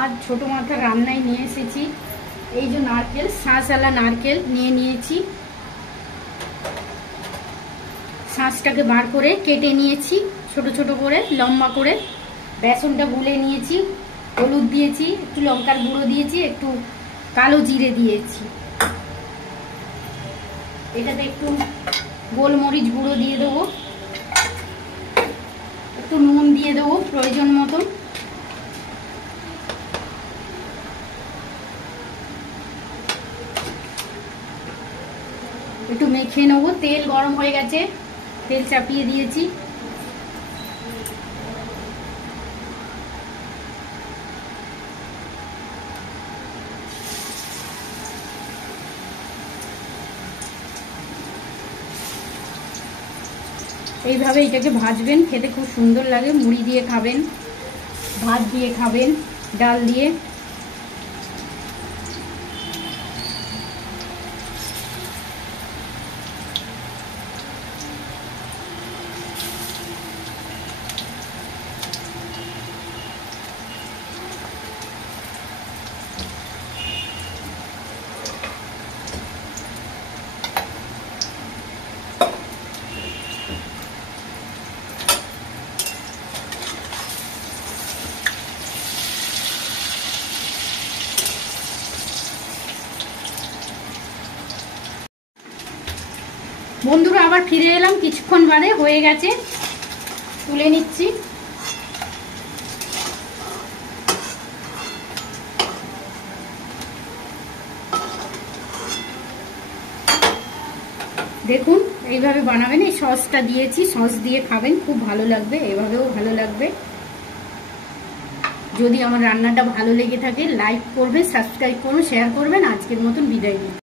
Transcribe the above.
আজ ছোট মাথার রান্নায় নিয়ে এসেছি এই যে নারকেল, শাঁসওয়ালা নারকেল নিয়ে নিয়েছি। শাঁসটাকে বার করে কেটে নিয়েছি ছোট ছোট করে, লম্বা করে। বেসনটা গুলে নিয়েছি, হলুদ দিয়েছি, একটু লঙ্কার গুঁড়ো দিয়েছি, একটু কালো জিরে দিয়েছি। এটাতে একটু গোলমরিচ গুঁড়ো দিয়ে দেবো, একটু নুন দিয়ে দেবো প্রয়োজন মতন। একটু মেখে নেবো। তেল গরম হয়ে গেছে, তেল চাপিয়ে দিয়েছি। এইভাবে এটাকে ভাজবেন, খেতে খুব সুন্দর লাগে। মুড়ি দিয়ে খাবেন, ভাত দিয়ে খাবেন, ডাল দিয়ে। বন্ধুরা আবার ফিরে এলাম কিছুক্ষণ বাদে, হয়ে গেছে, তুলে নিচ্ছি। দেখুন এইভাবে বানাবেন। এই সসটা দিয়েছি, সস দিয়ে খাবেন, খুব ভালো লাগবে। এভাবেও ভালো লাগবে। যদি আমার রান্নাটা ভালো লেগে থাকে লাইক করবেন, সাবস্ক্রাইব করুন, শেয়ার করবেন। আজকের মতন বিদায় নিচ্ছি।